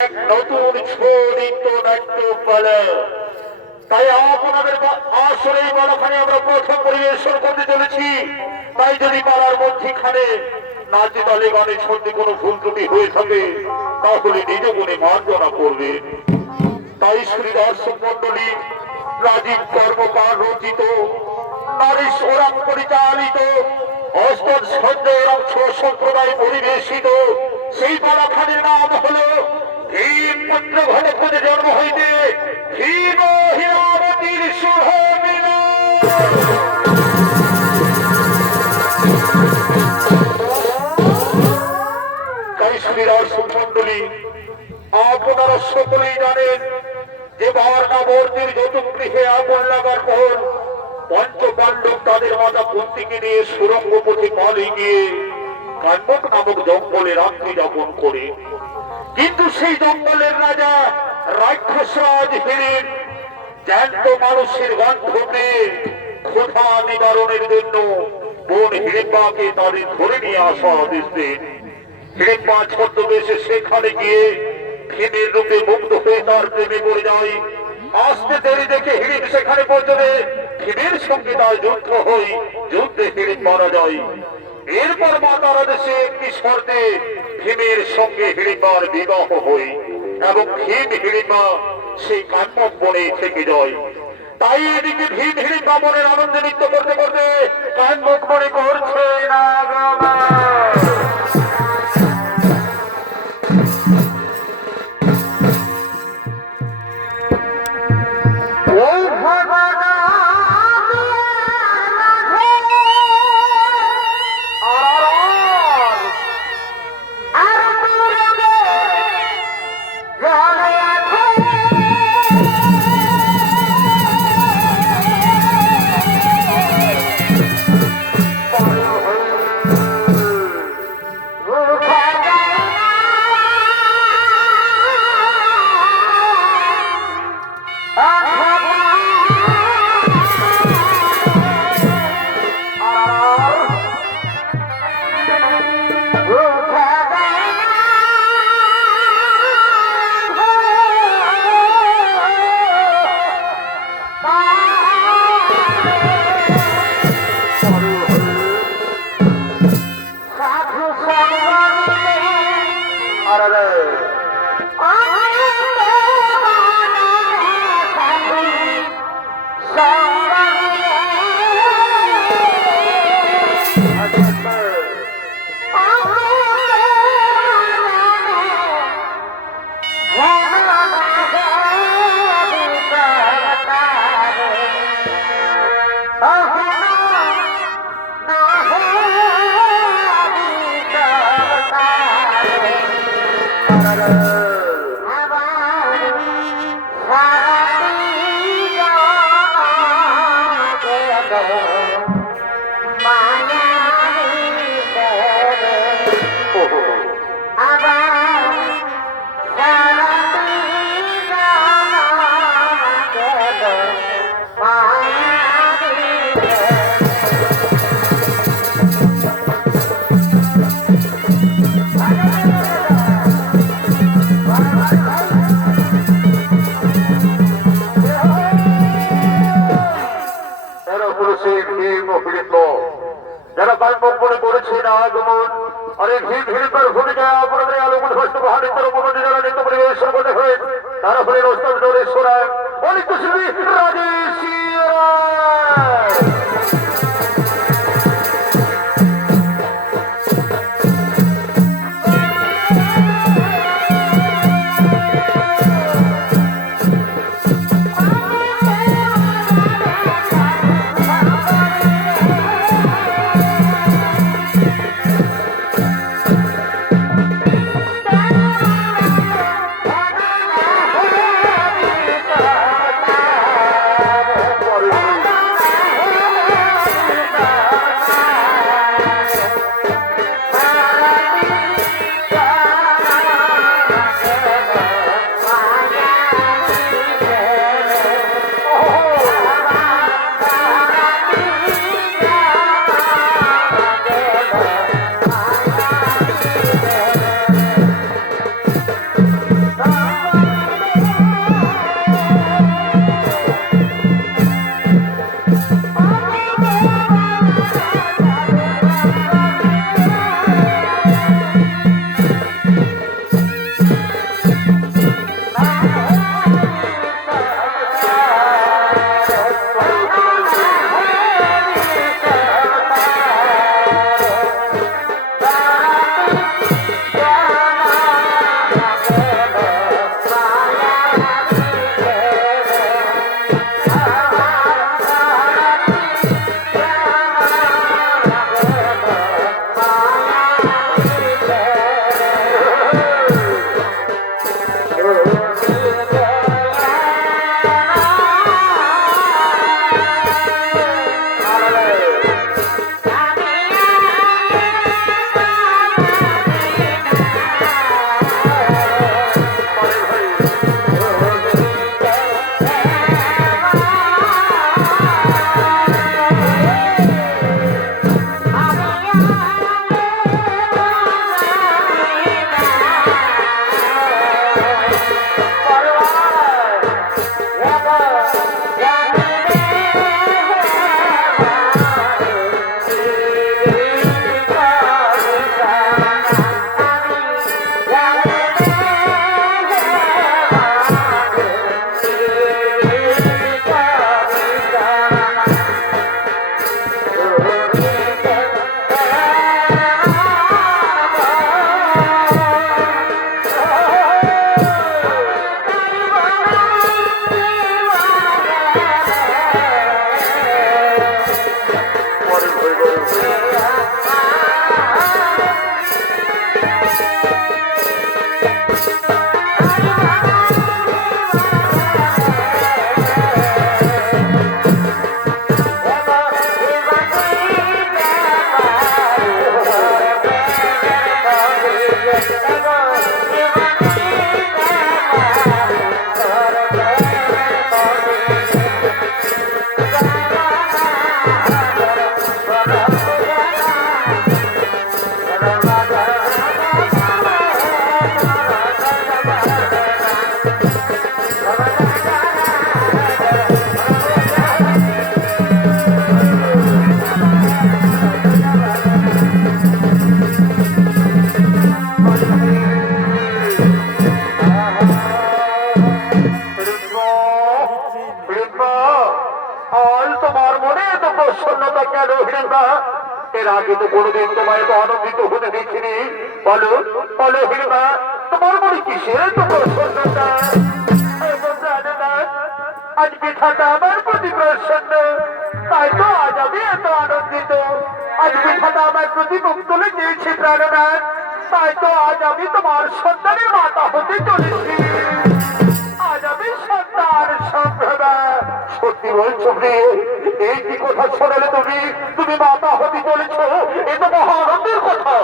এক নতুন ছড়িত নাট্যপালা। তাই আপনাদের আসলে এই পালাখানে আমরা প্রথম পরিবেশন করতে চলেছি। তাই যদি পালার মধ্যখানে নাচে তালে গানে ছন্দে কোনো ভুল ত্রুটি হয়ে থাকে তাহলে নিজ গুণে মার্জনা করবে। তাই শ্রী দর্শক মন্ডলী, রাজীব কর্মকার রচিত, নারীশ ওরাম পরিচালিত, অস্তর সঞ্জয় অংশ সম্প্রদায় পরিবেশিত সেই পালাখানের নাম হলো ভীম পুত্র ঘটপতি জন্ম হইতে ভীম হীরাবতীর শুভ মিলন। তাই শ্রী দর্শক মন্ডলী, আপনারা সকলেই জানেন যে বার্নাবর্তীর যৌতুগৃহে আগুন লাগার পর পঞ্চ পাণ্ডব তাদের মাতা কুন্তিকে নিয়ে সুরঙ্গ পথে পালিয়ে গিয়ে কান্মক নামক জঙ্গলে রাত্রি যাপন করে। কিন্তু সেই জঙ্গলের রাজা রাক্ষসরাজ হিড়িম্ব জ্যান্ত মানুষের গন্ধ পেয়ে ক্ষুধা নিবারণের জন্য বোন হিড়িম্বাকে তাদের ধরে নিয়ে আসা আদেশ দেন। হিড়িম্বা ছদ্মবেশে সেখানে গিয়ে ভীমের রূপে মুগ্ধ হয়ে তার প্রেমে পড়ে যায়। আসতে দেরি দেখে হিড়িম্ব সেখানে পৌঁছলে ভীমের সঙ্গে তার যুদ্ধ হয়। যুদ্ধে হিড়িম্ব মারা যায়। এরপর মাতার আদেশে একটি শর্তে ভীমের সঙ্গে হিড়িম্বার বিবাহ হয় এবং ভীম হিড়িম্বা সেই কান্মক বনে থেকে যায়। তাই এদিকে ভীম হিড়িম্বা বনের আনন্দে নৃত্য করতে করতে কান্মক বনে করছে না। যারা কান্মক বনে করেছেন আগমন, আর এই ভীম হিড়িম্বার ভূমিকায় আপনাদের আলোকন হস্ত মহানিত্যর উপমন্ত্রী যারা নৃত্য পরিবেশন করতে হয়ে তারা হলেন ওস্তাদ দৌড়েশ্বরায় অনিত্য শিল্পী রাজেশ রায়। কেন হিড়িম্বা? এর আগে তো কোনোদিন তোমায় তো আনন্দিত হতে দেখিনি। বলো বলো হিড়িম্বা, তোমার মনে কিসের তো প্রসন্নতা? আজ পিঠাটা আমার প্রতি প্রসন্ন, তাই তো আজ আমি এত আনন্দিত। আজ পিঠাটা আমার প্রতি মুখ তুলে দিয়েছি প্রাণনাথ, তাই তো আজ আমি তোমার সন্তানের মাতা হতে চলেছি। আজ আমি সন্তান সম্ভবা। সত্যি বলছো প্রিয়? এই কি কথা শোনালে তুমি? তুমি মাতা হতে চলেছ, এ তো মহা আনন্দের কথা।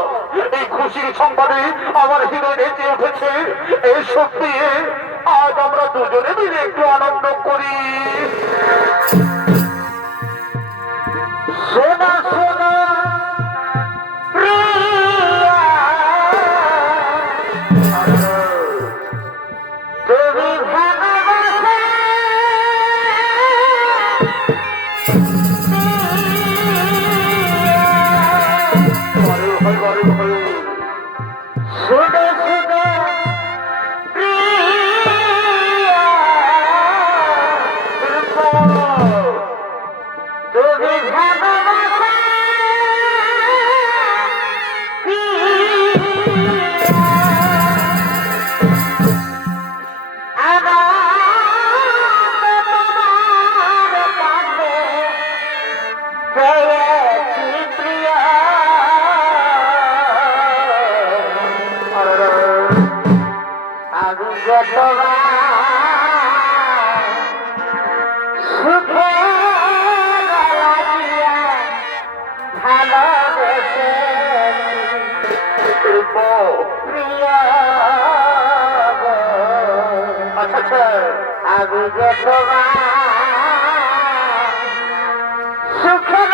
এই খুশির সংবাদে আমার হৃদয় নেচে উঠেছে। এই সত্যি আজ আমরা দুজনে মিলে একটু আনন্দ করি। সোনা সোনা প্রিয়া, তুমি ভালোবাসা সোনা সোনা প্রিয়া, তুমি ভালোবাসা আমি যে তোমার সুখের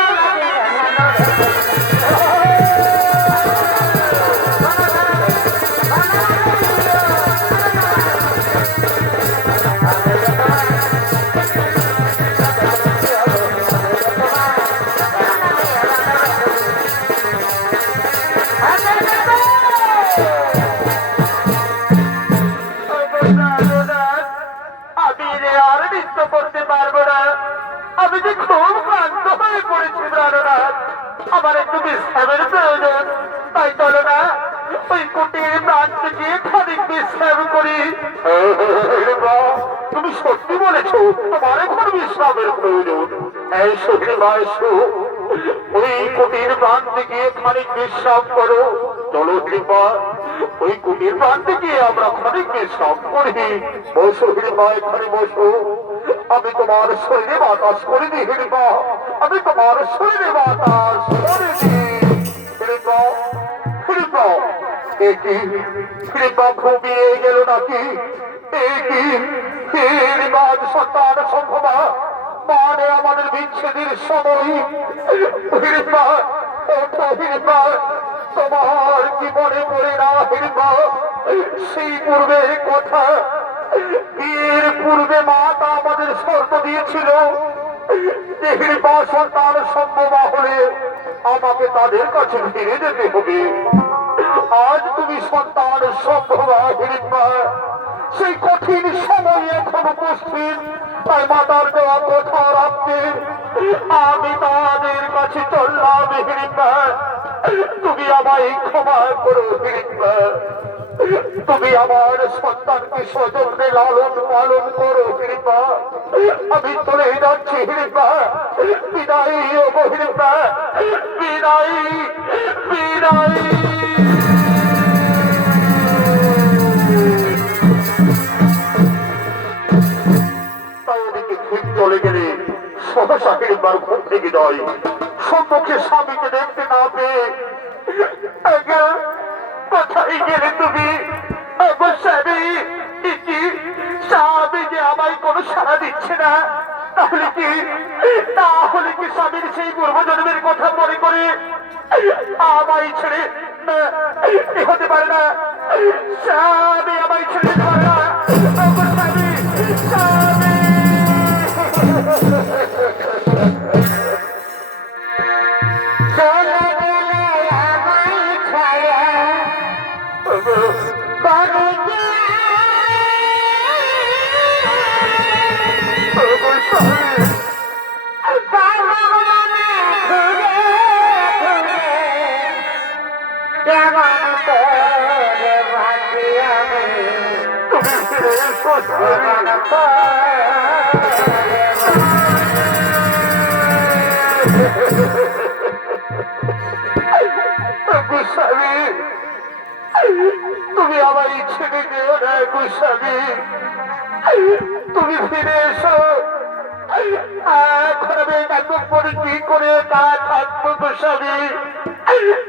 করতে পারবো না। আমি যে খুব ক্লান্ত হয়ে পড়েছি প্রাণনাথ, আমার একটু বিশ্রামের প্রয়োজন। তাই চলো না ওই কুটির প্রান্ত গিয়ে খানিক বিশ্রাম করি। তুমি সত্যি বলেছ, তোমার এখন বিশ্রামের প্রয়োজন। এই সুখীমা এসো, ওই কুটির প্রান্তে গিয়ে খানিক বিশ্রাম করো। চলো হিড়িম্বা, ওই কুটির প্রান্তে গিয়ে আমরা খানিক বিশ্রাম করি। বসো হিড়িম্বা, এখানে বসো। আমি তোমার শরীরে বাতাস করে দিই হিড়িম্বা, আমি তোমার শরীরে বাতাস করে দিই হিড়িম্বা। হিড়িম্বা, এ কি হিড়িম্বা ঘুমিয়ে গেল নাকি? এ কি হিড়িম্বা সন্তান সম্ভবা? মানে আমাদের বিচ্ছেদের সময়। হিড়িম্বা ওঠো হিড়িম্বা, তোমার কি মনে পড়ে না হিড়িম্বা সেই পূর্বের কথা? বিয়ের পূর্বে মাতা আমাদের শর্ত দিয়েছিল যে হিড়িম্বা সন্তান সম্ভবা হলে আমাকে তাদের কাছে ফিরে যেতে হবে। আজ তুমি সন্তান সম্ভবা হিড়িম্বা, সেই কঠিন সময় এখন উপস্থিত। তাই মাতার দেওয়া কথা রাখতে আমি তাদের কাছে চললাম হিড়িম্বা। তুমি আমায় ক্ষমা করো হিড়িম্বা, তুমি আমার সন্তানকে সযত্নে লালন পালন করো হিড়িম্বা। আমি চলে যাচ্ছি হিড়িম্বা, বিদায় ওগো হিড়িম্বা, বিদায় বিদায়। চলে গেলে সহসা হিড়িম্বার ঘুম থেকে যায়। সম্মুখে স্বামীকে দেখতে না পেয়ে, কোথায় গেলে তুমি? স্বামী যে আমায় কোনো সাড়া দিচ্ছে না, তাহলে কি স্বামীর সেই পূর্বজন্মের কথা মনে করে আমায় ছেড়ে হতে পারে না? স্বামী আমায় ছেড়ে পারে না। স্বামী স্বামী গোস্বামী, তুমি আমার ইচ্ছে যেও না গোস্বামী, তুমি ফিরে এসো। এখন আমি এতক্ষণ পরে কি করে তা থাকবো গোস্বামী,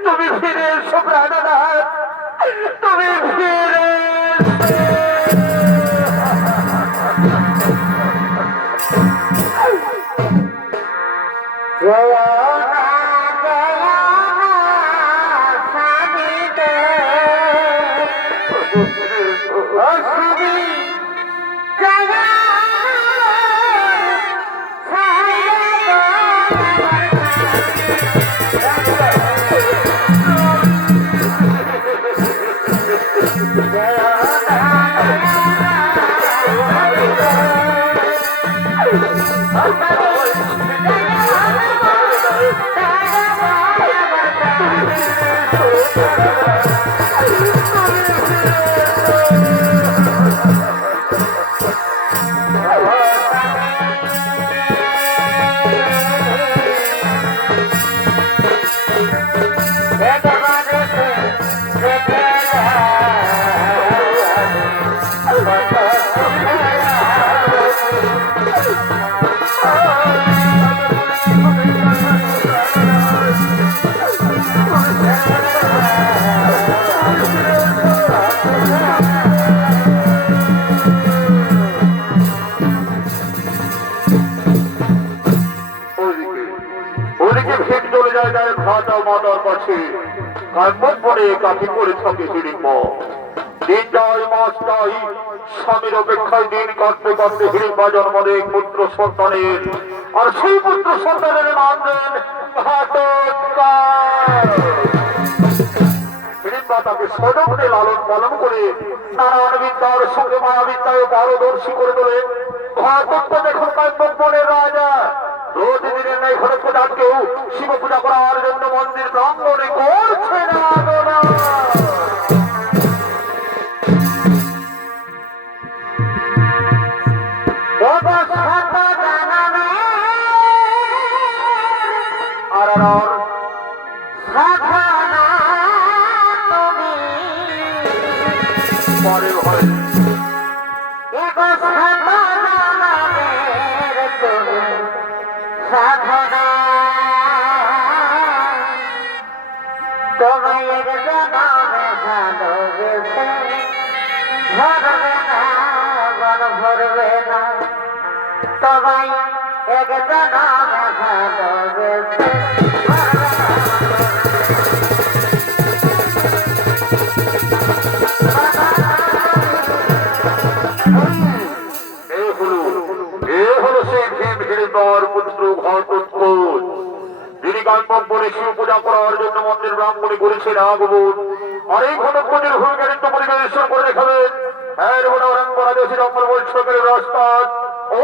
তুমি ফিরে এসো প্রাণনাথ, তুমি ফিরে স্বামীর অপেক্ষায় দিন কাটতে কাটতে হিড়িম্বা জন্ম দেয় পুত্র সন্তানের, আর সেই পুত্র সন্তানের নাম দেন হিড়িম্বা। তাকে সযত্নে লালন পালন করে নানান বিদ্যার সঙ্গে মায়াবিদ্যায় পারদর্শী করে তোলেন। ঘাতক যখন কাব্যের রাজা রোজ দিনের নাই ঘরে পূজা কেউ শিব পূজা করার জন্য মন্দির প্রাঙ্গণে করছে না। সবাই একজন ভালোবেসে শিব পূজা করার জন্য মন্দির ব্রাহ্মণী করেছেন আগমন। আর এই ঘটকের ভূমিকা নৃত্য পরিবেশন করে দেখাবেন রাস্তা ও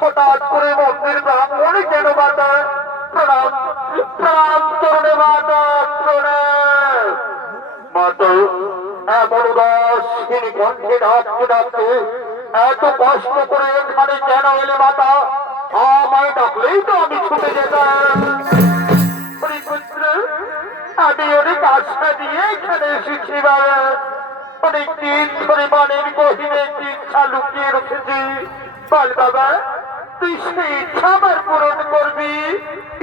হঠাৎ করে মন্দির ব্রাহ্মণে কেন মাতা? প্রণাম প্রণাম তরুণে মাতা, প্রণাম মাতা। এমন উদাসীন কণ্ঠে ডাকতে ডাকতে এত কষ্ট করে এখানে কেন এলে মাতা? আমায় ডাকলেই তো আমি ছুটে যেতাম। পুত্র, আমি অনেক আশা দিয়ে এখানে এসেছি বাবা। অনেক দিন ধরে মনের গহীনে একটি ইচ্ছা লুকিয়ে রেখেছি। বল বাবা, তুই সেই ইচ্ছা আমার পূরণ করবি।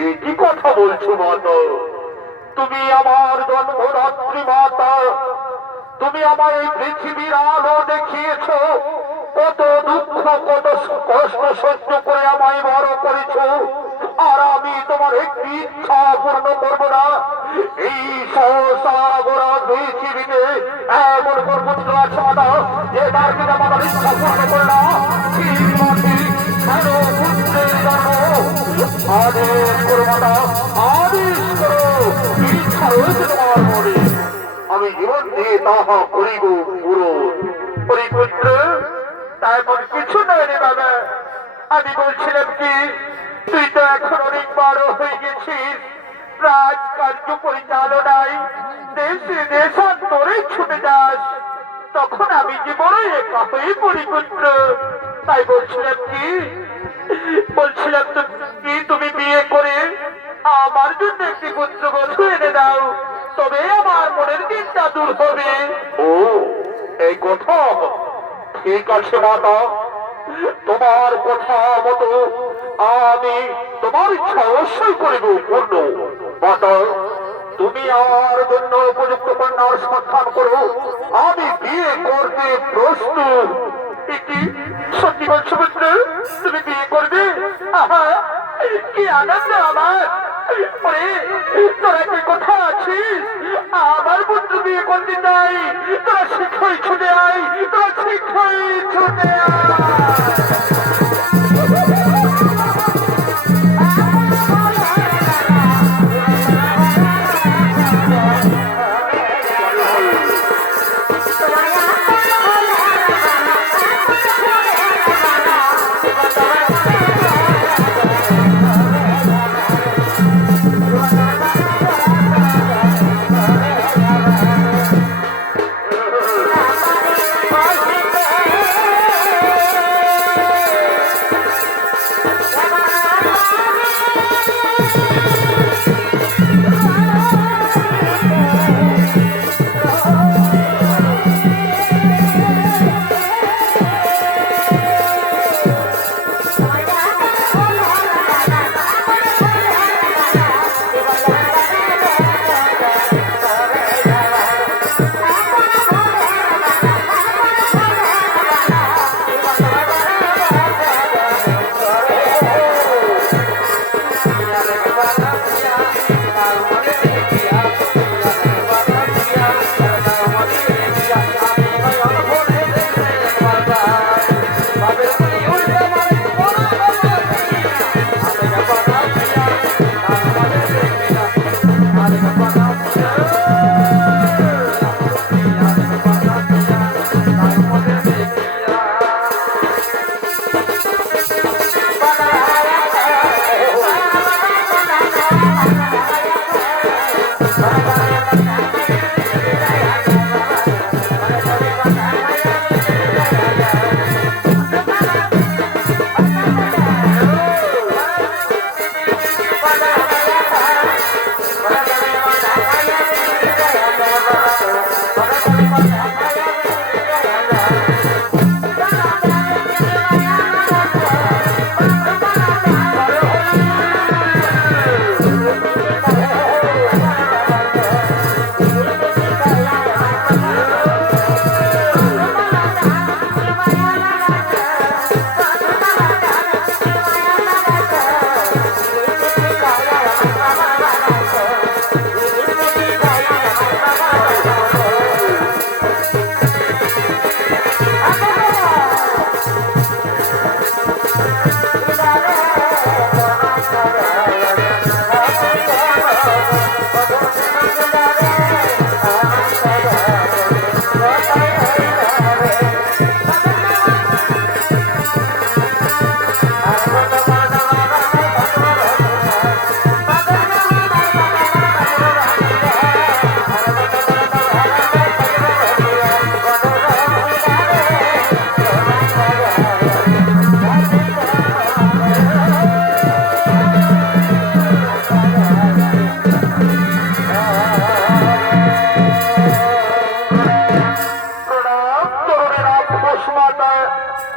এটি কথা বলছো মাতা? তুমি আমার জন্মদাত্রী মাতা। তুমি আমার এই পৃথিবীর আলো দেখিয়েছ। কত দুঃখ কত কষ্ট সহ্য করে আমায় বড় করেছ। আর আমি তোমার একটি ইচ্ছা পূর্ণ করবো না? এই সহসাগরা পৃথিবীতে এমন পুত্র আছে মাতা, যে তার পিতা মাতার ইচ্ছা পূর্ণ করে না। পুত্রের জন্ম আদেশ করো মাতা, আদেশ করো। ইচ্ছা রয়েছে তোমার মনে, আমি জীবন দিয়ে তাহা করিব পুরো। পুত্র, তেমন কিছু নয় রে বাবা। আমি বলছিলাম কি, তুই তো এখন অনেক বড় হয়ে গেছিস। রাজকার্য পরিচালনায় দেশে দেশান্তরে ছুটে যাস। তখন আমি যে বড় একা হয়ে পড়ি পুত্র। তাই বলছিলাম কি, তুমি বিয়ে করে আমার জন্য একটি পুত্র বধূ এনে দাও, তবে আমার মনের চিন্তা দূর হবে। ও, এই কথা ঠিক আছে মাতা। তোমার কথা মতো আমি তোমার ইচ্ছা অবশ্যই করিব পূর্ণ। মাতা, তুমি আমার জন্য উপযুক্ত কন্যার সন্ধান করো। আমি বিয়ে করতে প্রস্তুত। কি সত্যি বলছো পুত্র? তুমি বিয়ে করবে? আহা, কি আনন্দ আমার। তোরা কি কথা আছিস? আমার পুত্র বিয়ে করতে চাই। তোরা শীঘ্রই ছুটে আয়, তোরা শীঘ্রই ছুটে আয়।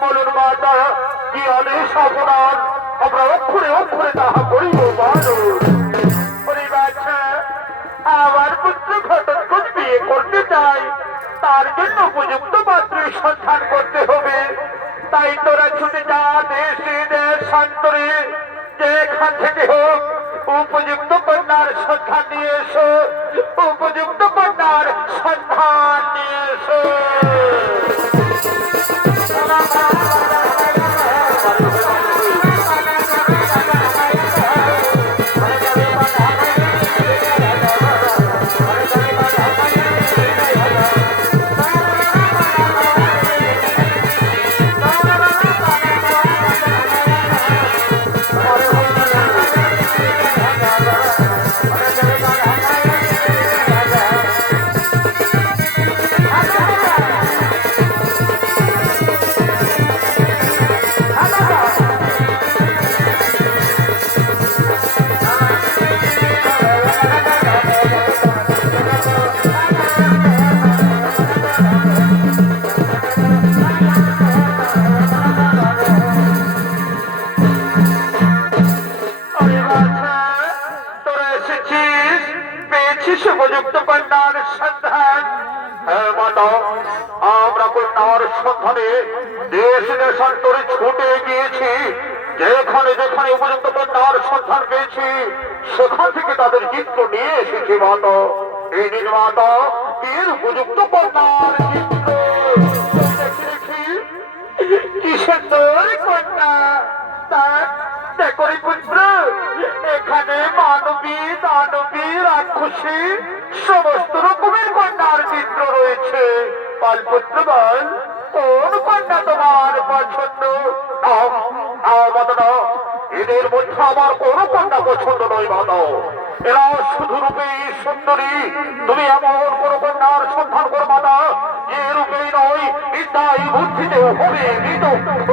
বলুন মাতা, কি আদেশ আপনার? আমরা অক্ষরে অক্ষরে তাহা করিব বালক। ওরে বাছা, আমার পুত্র ঘটোৎকচ বিয়ে করতে চাই, তার জন্য উপযুক্ত পাত্রের সন্ধান করতে হবে। তাই তোরা ছুটে যা দেশে দেশান্তরে, যেখান থেকে হোক উপযুক্ত কন্যার সন্ধান নিয়ে এসো, উপযুক্ত কন্যার সন্ধান নিয়ে এসো। উপযুক্ত কন্যার সন্ধান। হ্যাঁ মাতা, আমরা কন্যার সন্ধানে দেশ দেশান্তরে ছুটে গিয়েছি। যেখানে যেখানে উপযুক্ত কন্যার সন্ধান পেয়েছি, সেখান থেকে তাদের চিত্র নিয়ে এসেছি মাতা। এই নিজ মাতা, এর উপযুক্ত কন্যার চিত্র দেখি। কি সুন্দর কন্যা! তার দেখো রে পুত্র, এখানে মানবী দানবী রাক্ষসী সমস্ত রকমের কন্যার চিত্র রয়েছে। বল পুত্র বল, কোন কন্যা তোমার পছন্দ? এদের মধ্যে আমার কোন কন্যা পছন্দ নয় মাতা। এরা শুধু রূপে সুন্দরী। তুমি এমন কোন কন্যার সন্ধান করো মাতা, যে রূপেই নয় বিদ্যায় বুদ্ধিতে হবে বিদগ্ধ।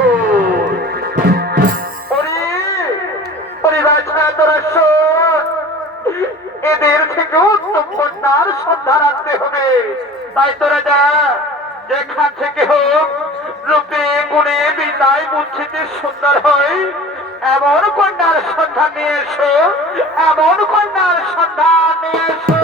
এদের থেকে উত্তম কন্যার সন্ধান আনতে হবে। তাই তোরা যা, যেখান থেকে হোক রূপে গুণে বিদ্যায় বুদ্ধিতে সুন্দর হয় এমন কন্যার সন্ধান নিয়ে এসো, এমন কন্যার সন্ধান নিয়ে এসো।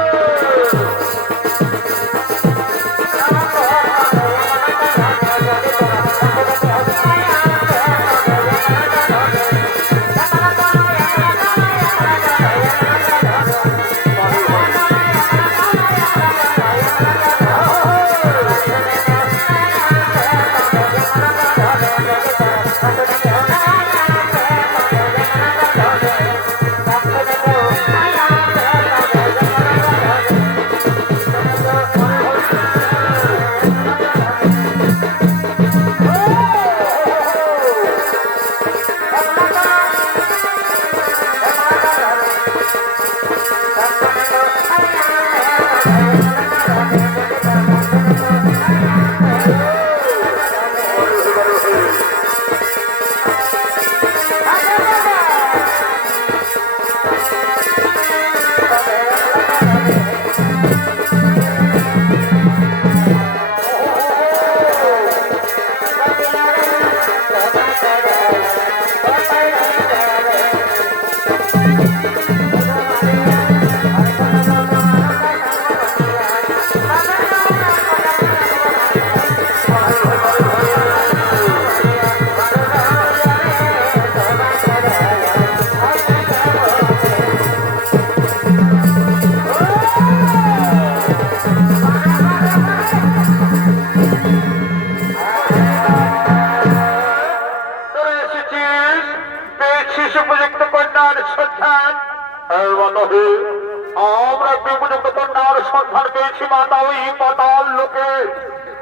আমরা উপযুক্ত কন্যার সন্ধান পেয়েছি মাতা।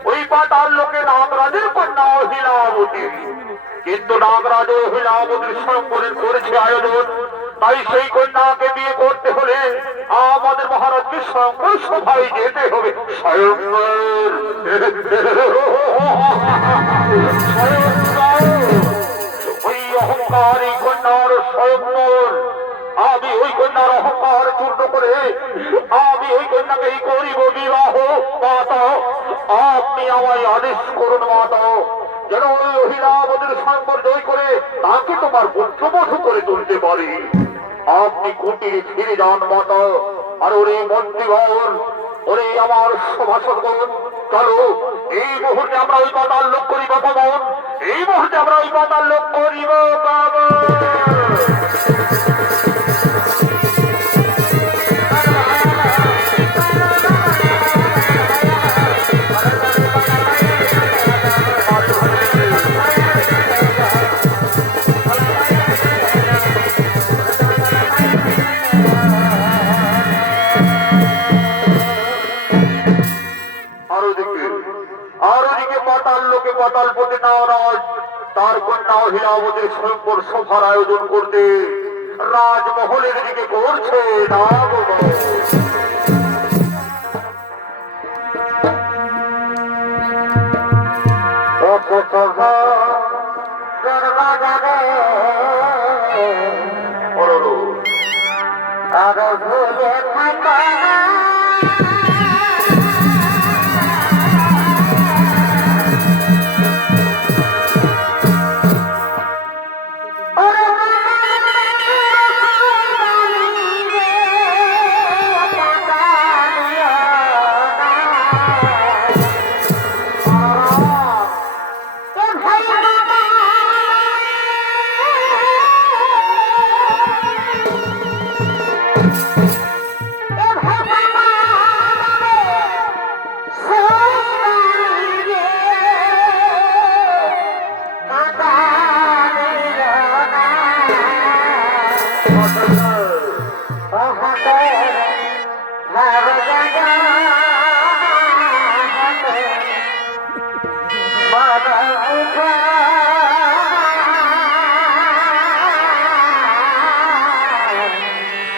ওই পাতাল লোকে নাগরাজের কন্যা হিলাবতী। কিন্তু নাগরাজ ও হিলাবতীর স্বয়ংবরের করেছে আয়োজন। তাই সেই কন্যাকে বিয়ে করতে হলে আমাদের মহারাজকে স্বয়ংবর সভায় যেতে হবে। স্বয়ংবর ওই অহংকারী কন্যার স্বয়ংবর। আমি ওই কন্যার অহংকার চূর্ণ করে আমি ওই কন্যাকেই করিব বিবাহ। মাতা, আপনি আমায় আদেশ করুন মাতা। যেন ওই অহিরাবতীর স্বয়ম্বর জয় করে তাকে তোমার পুত্রবধূ করে তুলতে পারি। আপনি কুটিরে ফিরে যান মাতা। আর ওরে মন্ত্রীগণ, ওরে আমার সভাসদগণ, চলো এই মুহূর্তে আমরা ওই পাতাল লোক করিব পাবন, এই মুহূর্তে আমরা ওই পাতাল লোক করিব পাবন। পাতালপতি নাওরাজ তার কন্যা অহিরাবতীর স্বয়ম্বর সভার আয়োজন করতে রাজমহলের দিকে করছে আর ভুলে থাকা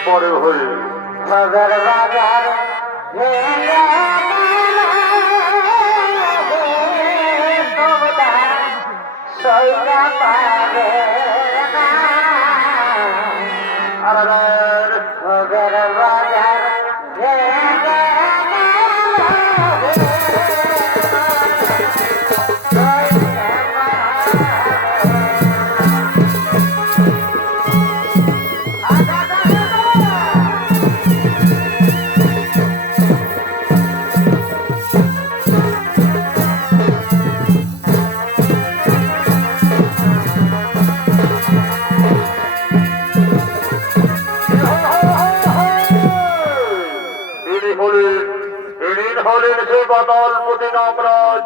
পরে হয়ে বাজার সৈরা পাবে ভোগের বাজার পাতালপতি নামরাজ,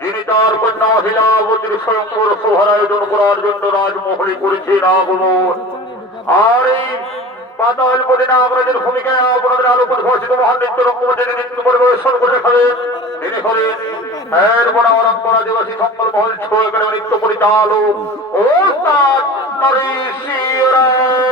যিনি তার কন্যা অহিরাবতীর স্বয়ম্বর সভার আয়োজন করার জন্য রাজমহলে করেছেন আগমন। আর এই পাতালপতি নামরাজের ভূমিকায় আপনাদের আলোকন ঘোষিত মহান নৃত্য রঙ্গমঞ্চের নৃত্য পরিবেশন করে দেখাবেন তিনি হলেন এর বড় অরম্পরা দিবসী সম্বল মহল ছয় নৃত্য পরিচালক ওস্তাদ নরেশ রায়।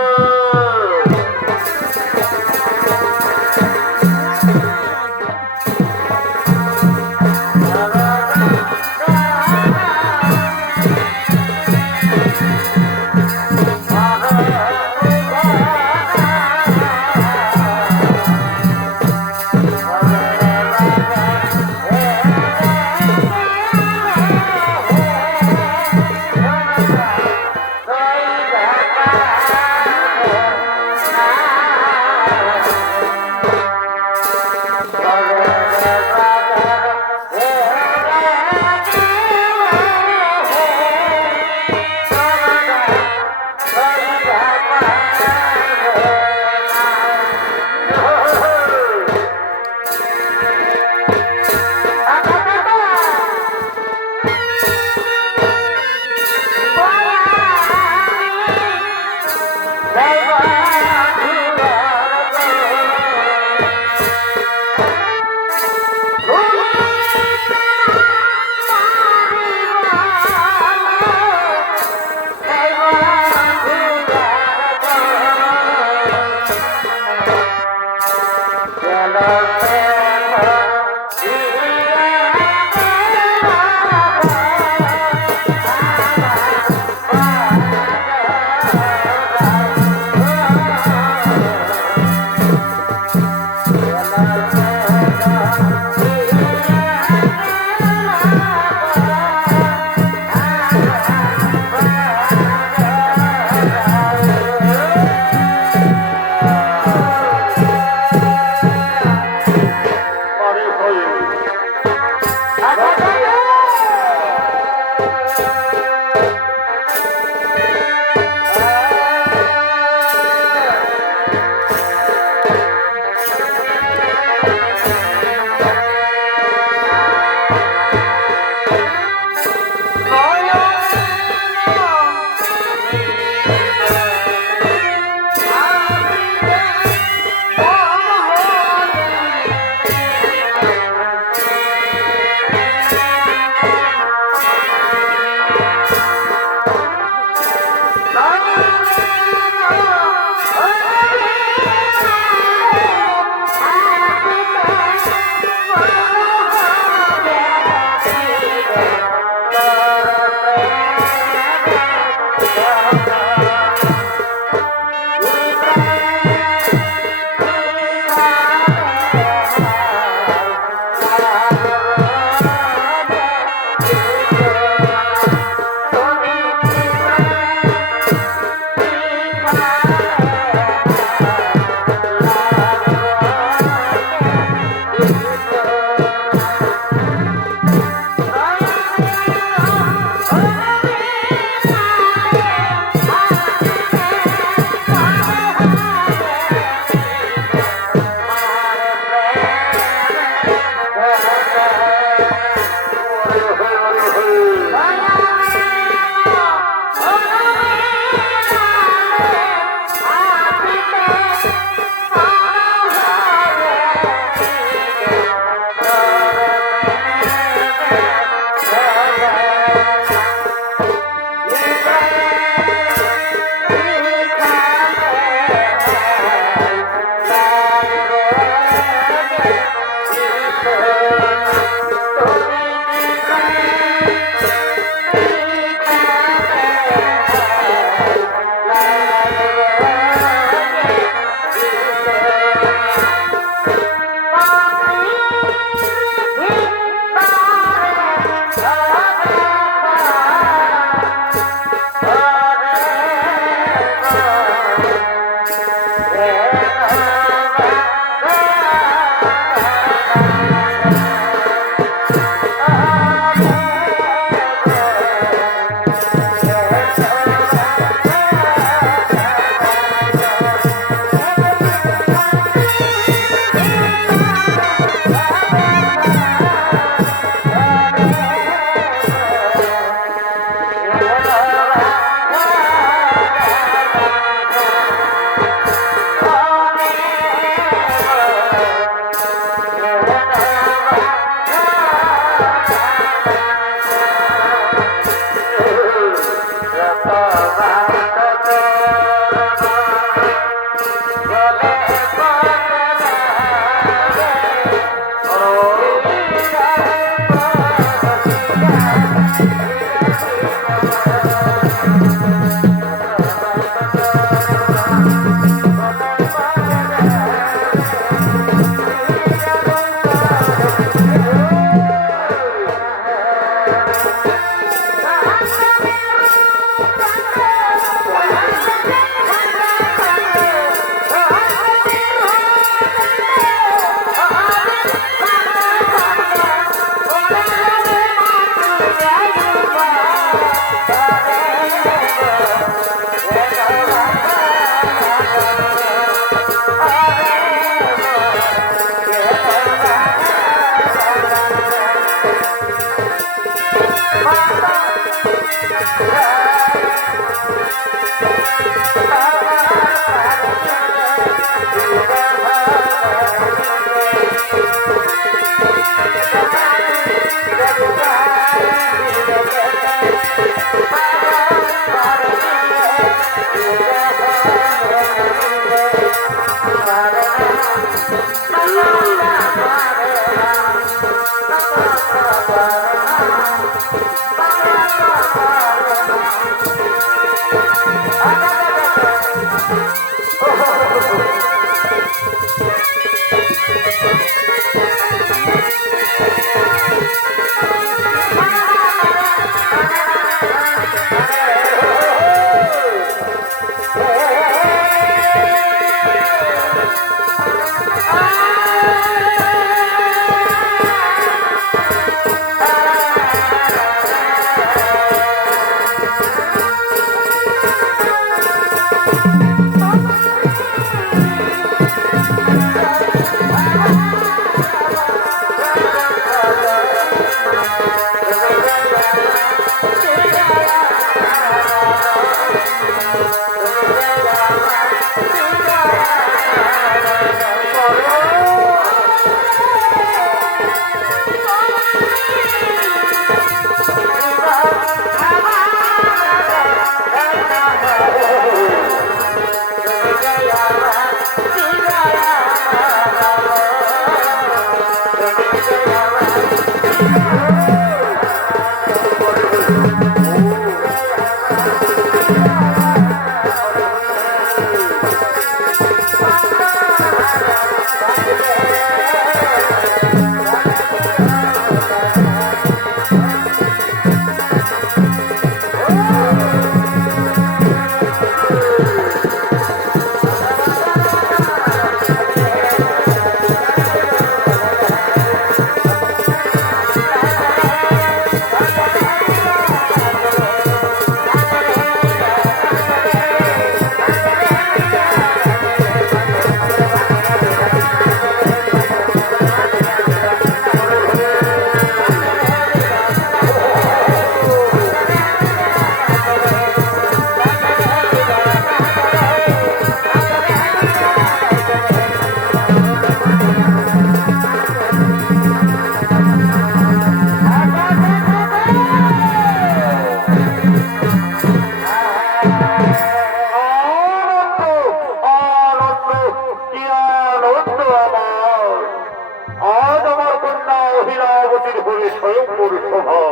এ স্বয়ংবর সভা।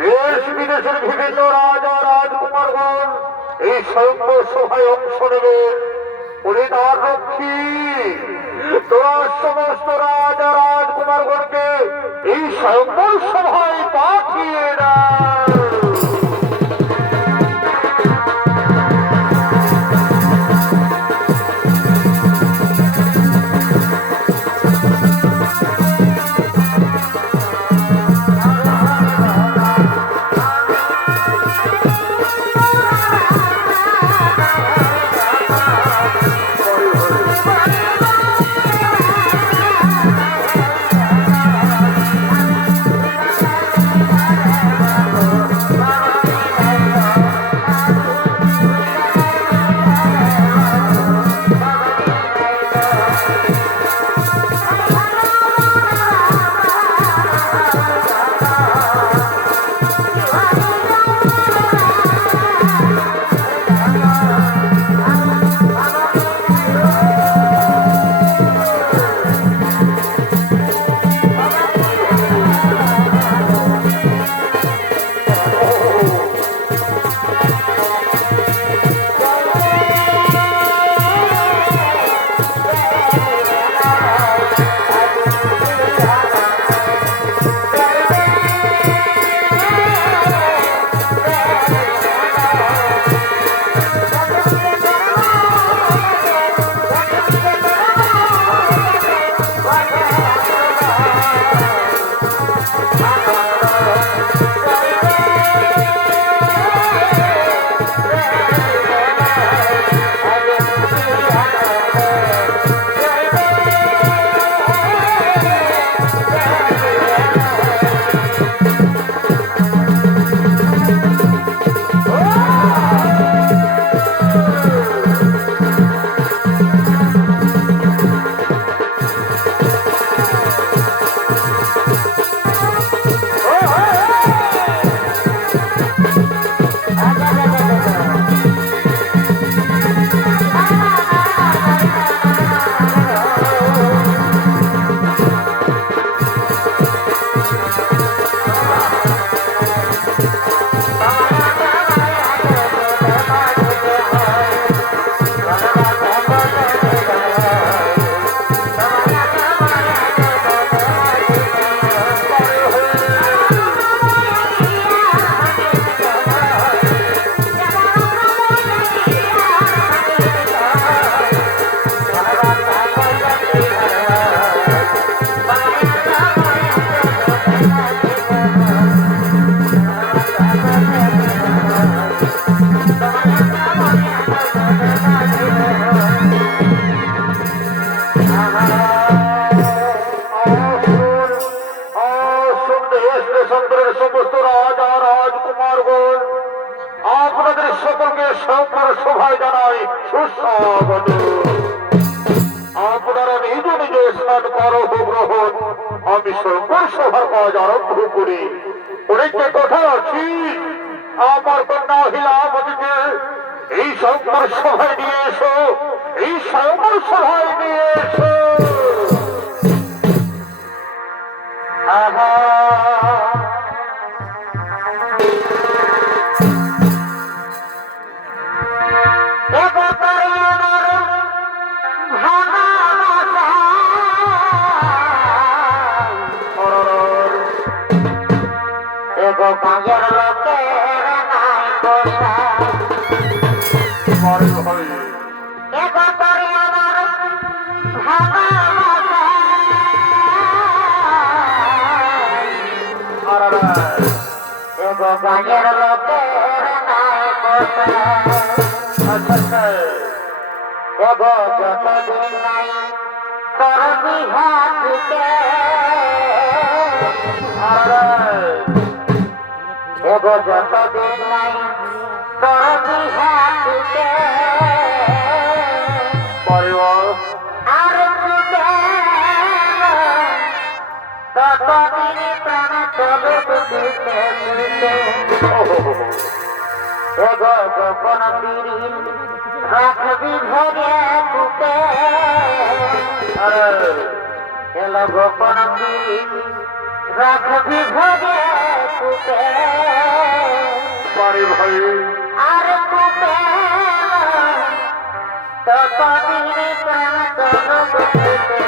দেশ বিদেশের বিভিন্ন রাজা রাজকুমারগণ এই স্বয়ংবর সভায় অংশ নেবেন। বলে তার রক্ষী তোরা সমস্ত রাজা রাজকুমারগণকে এই স্বয়ংবর সভায় পাঠিয়ে দেয়। সমস্ত রাজা রাজকুমারগণ আপনাদের সকলকে স্বয়ংবর সভায় জানাই সুস্বাগত। আপনারা নিজ নিজ স্থান করো গ্রহণ, আমি স্বয়ংবর সভার কাজ আরম্ভ করি। অনেকটা কথা আছি আমার কন্যা হিলাবতীকে এই স্বয়ংবর সভায় নিয়ে এসো, এই স্বয়ংবর সভায় নিয়ে এসো। বাজার লোকের নাই যতদিন নাই তোর বিহাতে যতদিন নাই তোর বিহাতে আর ততদিন প্রাণ তবে গোপন বিড়ি রাখবি ভরে বুকে এলো গোপন বিড়ি রাখবি ভরে কুপে পারে ভাই আর কুপে ততদিন প্রাণ তোর বুকেতে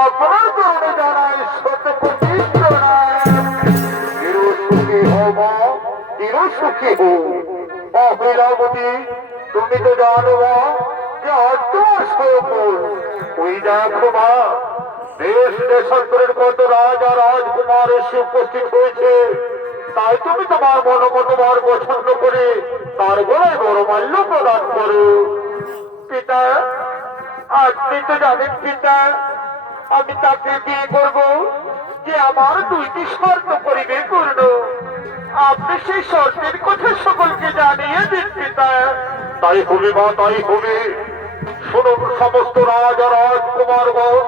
আপনার কারণে জানাই শত কোটি সুখী হব চির সুখী হোক। অহিলাবতী তুমি তো জানো মা যে আজ তোমার সফল। ওই দেখো মা দেশ দেশান্তরের কত রাজা রাজকুমার এসে উপস্থিত হয়েছে। তাই তুমি তোমার মনোমতবার পছন্দ করে তার গলায় বড়মাল্য প্রদান করো। পিতা আপনি তো জানেন পিতা আমি তাকে বিয়ে করব যে আমার দুইটি শর্ত করিবে পূর্ণ। আপনি সেই শর্তের কথা সকলকে জানিয়ে দিন পিতা। তাই হবে মা তাই হবে। শুনুন সমস্ত রাজা রাজকুমারগণ,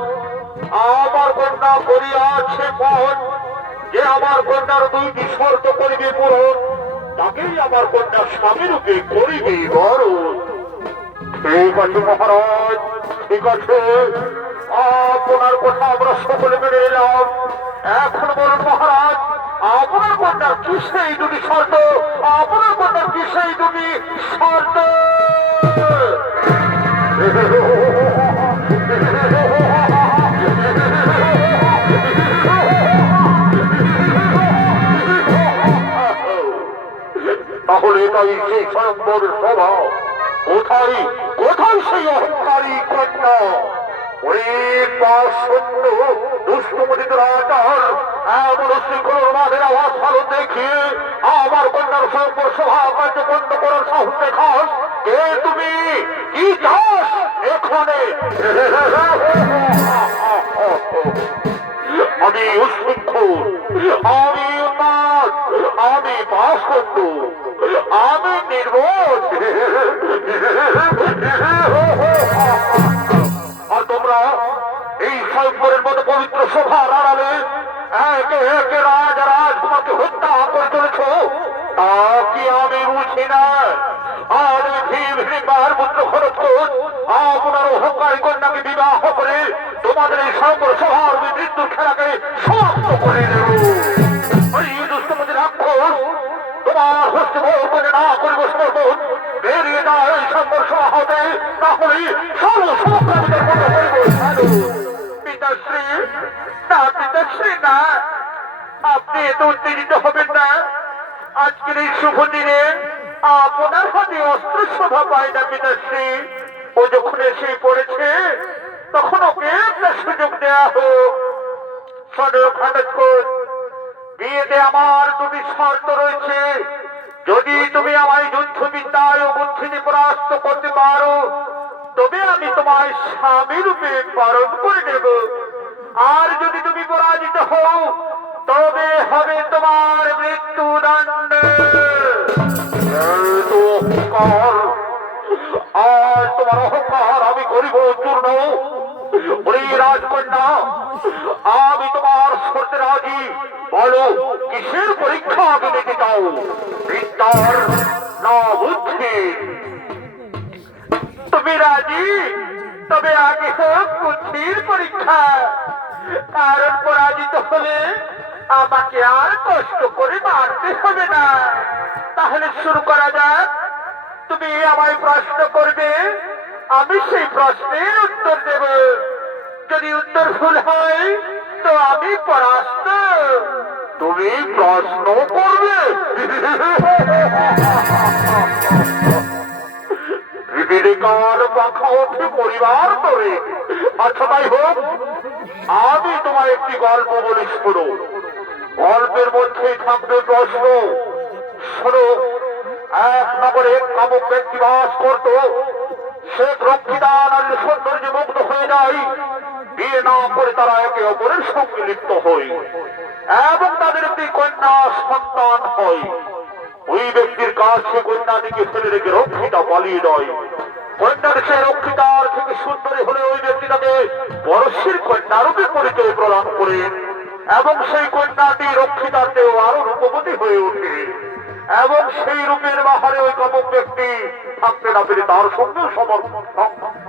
আমার কন্যা করিয়াছে মন যে আমার কন্যার দুইটি শর্ত করিবে পূরণ, তাকেই আমার কন্যা স্বামী রূপে করিবে বরণ। ঠিক আছে মহারাজ, ঠিক আছে, আপনার কথা আমরা সকলে মেনে নিলাম। এখন বলুন মহারাজ, আপনার কন্যার কি সেই দুটি শর্ত? আপনার কন্যার কি সেই দুটি শর্ত? তাহলে তাই সেই স্বয়ম্বর সভা কোথায় কোথায় সেই অহংকারী কন্যা? ওই পাশন্য দুষ্টমতিত রাজার এমন শৃঙ্খল মাঝের আওয়াজ ভালো দেখিয়ে আমার কন্যার স্বয়ম্বর সভা কার্য বন্ধ করার সাহস দেখাস? কে তুমি? কি চাস এখানে? আমি উৎসুক্ষু, আমি উন্মাদ, আমি পাষণ্ড, আমি নির্বোধ। আর তোমরা এই স্বয়ম্বরের মতো পবিত্র সভার আড়ালে একে একে রাজা রাজকুমারকে হত্যা করে চলেছ। তা কি আমি বুঝি না? আর পুত্র খরচ আপনার অহংকারী কন্যাকে বিবাহ করে তোমাদের এই সকল সভার মৃত্যুর খেলাকে সমাপ্ত করে দেব। ওই দুষ্টমতি রাক্ষস তোমার হস্তে বলে না করবো সমর্পণ, বেরিয়ে যায় এই সংঘর্ষ হতে, তাহলে সর্বসমগ্রামীদের মতো করবো। পিতাশ্রী না, পিতাশ্রী না, আপনি এত উত্তেজিত হবেন না। আজকের এই শুভ দিনে আপনার হাতে অস্ত্র শোভা পায় না পিতাশ্রী। ও যখন এসে পড়েছে তখন ওকে একটা সুযোগ দেয়া হোক। সদর ঘাটস্কর, বিয়েতে আমার দুটি শর্ত রয়েছে। যদি তুমি আমায় যুদ্ধবিদ্যায় ও বুদ্ধিতে পরাস্ত করতে পারো, তবে আমি তোমায় স্বামী রূপে পালন করে নেব। আর যদি তুমি পরাজিত হও, তবে হবে তোমার মৃত্যুদণ্ড। আর তোমার অহংকার আমি করিব চূর্ণ। ওরে রাজকন্যা, আমি তোমার শর্তে রাজি। বলো, কিসের পরীক্ষা আগে দিতে চাও, বিদ্যার না বুদ্ধি? তুমি রাজি? তবে আগে হোক বুদ্ধির পরীক্ষা। কারণ পরাজিত হলে আমাকে আর কষ্ট করে মারতে হবে না। তাহলে শুরু করা যাক। তুমি আমায় প্রশ্ন করবে, আমি সেই প্রশ্নের উত্তর দেব। যদি উত্তর ভুল হয় তো আমি পরাস্ত। তুমি প্রশ্ন করবে? পরিবার করে। আচ্ছা তাই হোক, আমি তোমার একটি গল্প বলি, শোনো। গল্পের মধ্যে থাকবে প্রশ্ন। শোনো, এক নগরে কামুক ব্যক্তি বাস করত। সে রক্ষিতার আর সৌন্দর্যে মুগ্ধ হয়ে যায়। বিয়ে না করে তারা একে অপরের সঙ্গে লিপ্ত হয় এবং তাদের একটি কন্যা সন্তান হয়। ওই ব্যক্তির কাজ সে কন্যাটিকে ফেলে রেখে রক্ষিতা পালিয়ে যায়। কন্যার সে রক্ষিতার থেকে সুন্দরী হলে ওই ব্যক্তি তাকে পরশের কন্যারূপে পরিচয় প্রদান করেন এবং সেই কন্যাটি রক্ষিতাতেও আরো রূপবতী হয়ে ওঠে এবং সেই রূপের বাহারে ওই কামুক ব্যক্তি থাকতে না পেরে তার সঙ্গে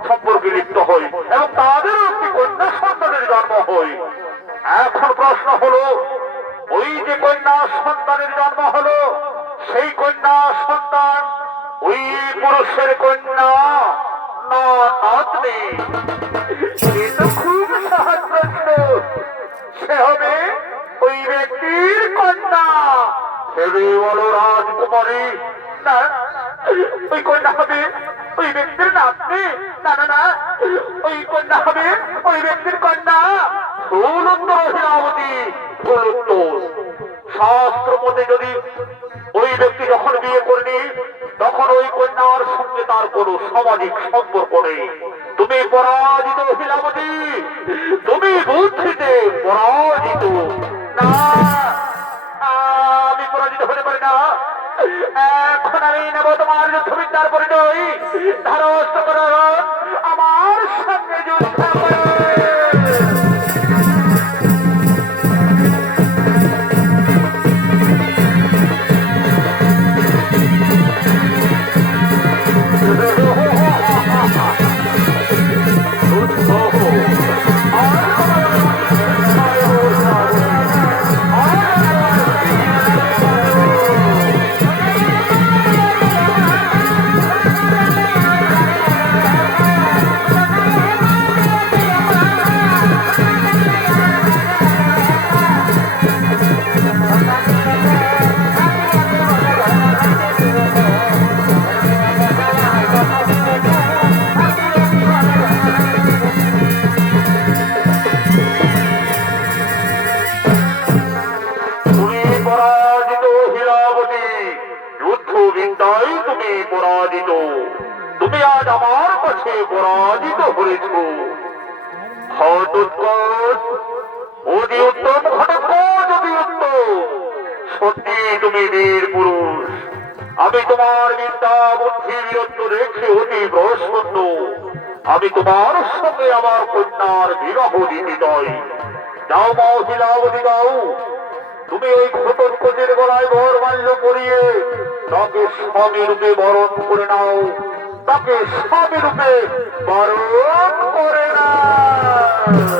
সম্পর্কে লিপ্ত হয় এবং তাদেরও একটি কন্যা সন্তানের জন্ম হয়। এখন প্রশ্ন হলো, ওই যে কন্যা সন্তানের জন্ম হলো, সেই কন্যা সন্তান ওই পুরুষের কন্যা না নাতনি? এ তো খুব সহজ প্রশ্ন। সে হবে ওই ব্যক্তির কন্যা। হেবে বলো রাজকুমারী। না, ওই কন্যা হবে ওই ব্যক্তির নাতনি। না না না, ওই কন্যা হবে ওই ব্যক্তির কন্যা। ভুল উত্তর হীরাবতী, ভুল উত্তর। শাস্ত্র মতে যদি ওই ব্যক্তি যখন বিয়ে করবি তখন ওই কন্যার সঙ্গে তার কোনো সামাজিক সম্পর্ক নেই। তুমি পরাজিত হীরাবতী, তুমি বুদ্ধিতে পরাজিত। না, আমি পরাজিত হতে পারি না। এখন আমি নেব তোমার যুদ্ধবিদ্যার পরিচয়। ধারস্থ করো, আমার সঙ্গে যুদ্ধ করো। তুমি আজ আমার কাছে পরাজিত হয়েছ। অতি উত্তম ঘটোৎকচ, অতি উত্তম। সত্যি তুমি বীর পুরুষ। আমি তোমার বিদ্যা বুদ্ধি বীরত্ব দেখে অতি প্রসন্ন। আমি তোমার সঙ্গে আমার কন্যার বিবাহ দিতে চাই। যাও মহিলাবতী, যাও। তুমি ওই ঘটোৎকচের গলায় বরমাল্য পরিয়ে তাকে স্বামী রূপে বরণ করে নাও। তাকে স্বামী রূপে বরণ করে নাও।